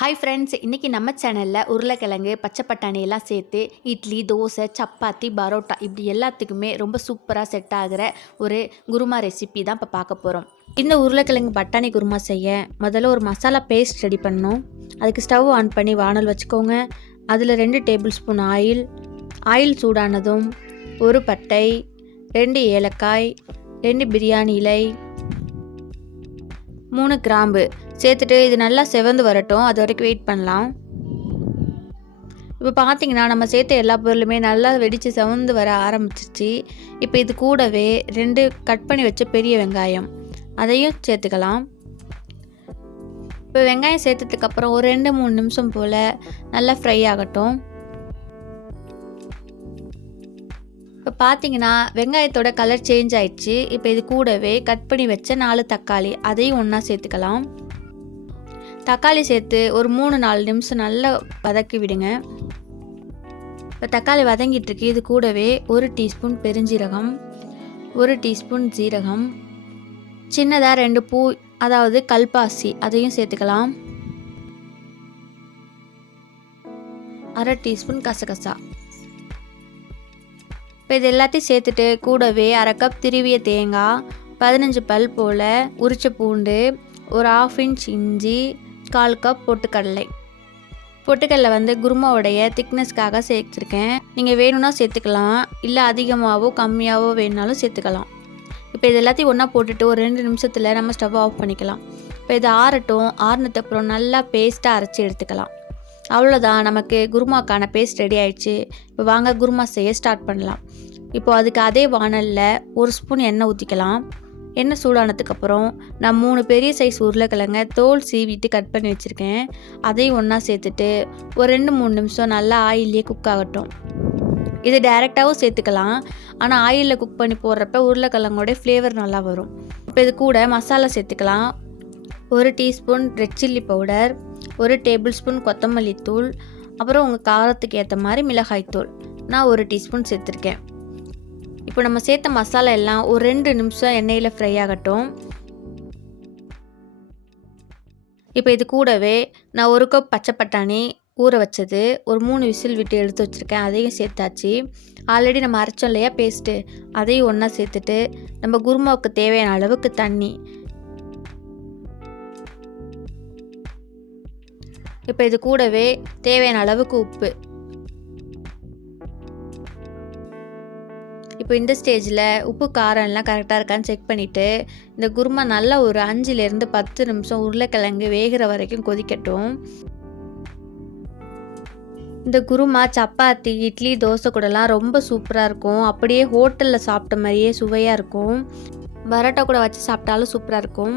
Hi friends இன்றைக்கி நம்ம சேனலில் உருளைக்கிழங்கு பச்சை பட்டாணி எல்லாம் சேர்த்து இட்லி தோசை சப்பாத்தி பரோட்டா இப்படி எல்லாத்துக்குமே ரொம்ப சூப்பராக செட் ஆகிற ஒரு குருமா ரெசிபி தான் இப்போ பார்க்க போகிறோம் இந்த உருளைக்கிழங்கு பட்டாணி குருமா செய்ய முதல்ல ஒரு மசாலா பேஸ்ட் ரெடி பண்ணணும். அதுக்கு ஸ்டவ் ஆன் பண்ணி வானல் வச்சுக்கோங்க. அதில் ரெண்டு டேபிள் ஸ்பூன் ஆயில் ஆயில் சூடானதும் ஒரு பட்டை ரெண்டு ஏலக்காய் ரெண்டு பிரியாணி இலை மூணு கிராம்பு. சேர்த்துட்டு இது நல்லா செவந்து வரட்டும். அது வரைக்கும் வெயிட் பண்ணலாம். இப்போ பார்த்தீங்கன்னா நம்ம சேர்த்த எல்லா பொருளுமே நல்லா வெடித்து செவந்து வர ஆரம்பிச்சிச்சு இப்போ இது கூடவே ரெண்டு கட் பண்ணி வச்ச பெரிய வெங்காயம். அதையும் சேர்த்துக்கலாம். இப்போ வெங்காயம் சேர்த்ததுக்கப்புறம் ஒரு ரெண்டு மூணு நிமிஷம் போல் நல்லா ஃப்ரை ஆகட்டும். இப்போ பார்த்தீங்கன்னா வெங்காயத்தோட கலர் சேஞ்ச் ஆயிடுச்சு. இப்போ இது கூடவே கட் பண்ணி வச்ச நாலு தக்காளி அதையும் ஒன்றா சேர்த்துக்கலாம். தக்காளி சேர்த்து ஒரு மூணு நாலு நிமிஷம் நல்லா வதக்கி விடுங்க. இப்போ தக்காளி வதங்கிட்டுருக்கு இது கூடவே ஒரு டீஸ்பூன் பெருஞ்சீரகம் ஒரு டீஸ்பூன் ஜீரகம் சின்னதாக ரெண்டு பூ அதாவது கல்பாசி அதையும் சேர்த்துக்கலாம். அரை டீஸ்பூன் கசகசா. இப்போ இது எல்லாத்தையும் சேர்த்துட்டு கூடவே அரை கப் திருவிய தேங்காய் பதினஞ்சு பல் போல் உரிச்ச பூண்டு ஒரு ஆஃப் இன்ச் இஞ்சி கால் கப் பொட்டுக்கடலை. பொட்டுக்கடலை வந்து குருமாவுடைய திக்னஸ்க்காக சேர்த்துருக்கேன். நீங்கள் வேணும்னா சேர்த்துக்கலாம். இல்லை அதிகமாகவோ கம்மியாகவோ வேணுனாலும் சேர்த்துக்கலாம். இப்போ இது எல்லாத்தையும் ஒன்றா போட்டுட்டு ஒரு ரெண்டு நிமிஷத்தில் நம்ம ஸ்டவ் ஆஃப் பண்ணிக்கலாம். இப்போ இது ஆறட்டும். ஆறுனதுக்கப்புறம் நல்லா பேஸ்ட்டாக அரைச்சி எடுத்துக்கலாம். அவ்வளோதான் நமக்கு குருமாக்கான பேஸ்ட் ரெடி ஆயிடுச்சு. இப்போ வாங்க குருமா செய்ய ஸ்டார்ட் பண்ணலாம். இப்போது அதுக்கு அதே வானலில் ஒரு ஸ்பூன் எண்ணெய் ஊற்றிக்கலாம் எண்ணெய் சூடானதுக்கப்புறம் நான் மூணு பெரிய சைஸ் உருளைக்கிழங்க தோல் சீவிட்டு கட் பண்ணி வச்சுருக்கேன். அதையும் ஒன்றா சேர்த்துட்டு ஒரு ரெண்டு மூணு நிமிஷம் நல்லா ஆயிலே குக் ஆகட்டும். இது டைரெக்டாகவும் சேர்த்துக்கலாம். ஆனால் ஆயிலில் குக் பண்ணி போடுறப்ப உருளைக்கிழங்கோடைய ஃப்ளேவர் நல்லா வரும். இப்போ இது கூட மசாலா சேர்த்துக்கலாம். ஒரு டீஸ்பூன் ரெட் சில்லி பவுடர் ஒரு டேபிள் ஸ்பூன் கொத்தமல்லி தூள் அப்புறம் உங்கள் காரத்துக்கு ஏற்ற மாதிரி மிளகாய் தூள் நான் ஒரு டீஸ்பூன் சேர்த்துருக்கேன். இப்போ நம்ம சேர்த்த மசாலா எல்லாம் ஒரு ரெண்டு நிமிஷம் எண்ணெயில் ஃப்ரை ஆகட்டும். இப்போ இது கூடவே நான் ஒரு கப் பச்சை பட்டாணி ஊற வச்சது. ஒரு மூணு விசில் விட்டு எடுத்து வச்சுருக்கேன். அதையும் சேர்த்தாச்சு. ஆல்ரெடி நம்ம அரைச்சோம் இல்லையா பேஸ்ட்டு அதையும் ஒன்றா சேர்த்துட்டு நம்ம குருமாவுக்கு தேவையான அளவுக்கு தண்ணி. இப்போ இது கூடவே தேவையான அளவுக்கு உப்பு. இப்போ இந்த ஸ்டேஜில் உப்பு காரம் எல்லாம் கரெக்டாக இருக்கான்னு செக் பண்ணிவிட்டு இந்த குருமா நல்லா ஒரு அஞ்சுலேருந்து பத்து நிமிஷம் உருளைக்கிழங்கு வேகிற வரைக்கும் கொதிக்கட்டும். இந்த குருமா சப்பாத்தி இட்லி தோசை கூடலாம் ரொம்ப சூப்பராக இருக்கும். அப்படியே ஹோட்டலில் சாப்பிட்ட மாதிரியே சுவையாக இருக்கும். பரோட்டா கூட வச்சு சாப்பிட்டாலும் சூப்பராக இருக்கும்.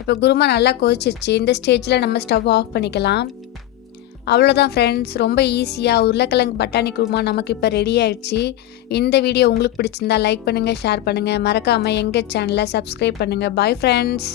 இப்போ குருமா நல்லா கொதிச்சிருச்சு. இந்த ஸ்டேஜில் நம்ம ஸ்டவ் ஆஃப் பண்ணிக்கலாம். அவ்வளோதான் ஃப்ரெண்ட்ஸ் ரொம்ப ஈஸியாக உருளைக்கிழங்கு பட்டாணி குருமா நமக்கு இப்போ ரெடி ஆயிடுச்சு. இந்த வீடியோ உங்களுக்கு பிடிச்சிருந்தா லைக் பண்ணுங்கள் ஷேர் பண்ணுங்கள் மறக்காமல் எங்கள் சேனலை சப்ஸ்கிரைப் பண்ணுங்கள் பாய் ஃப்ரெண்ட்ஸ்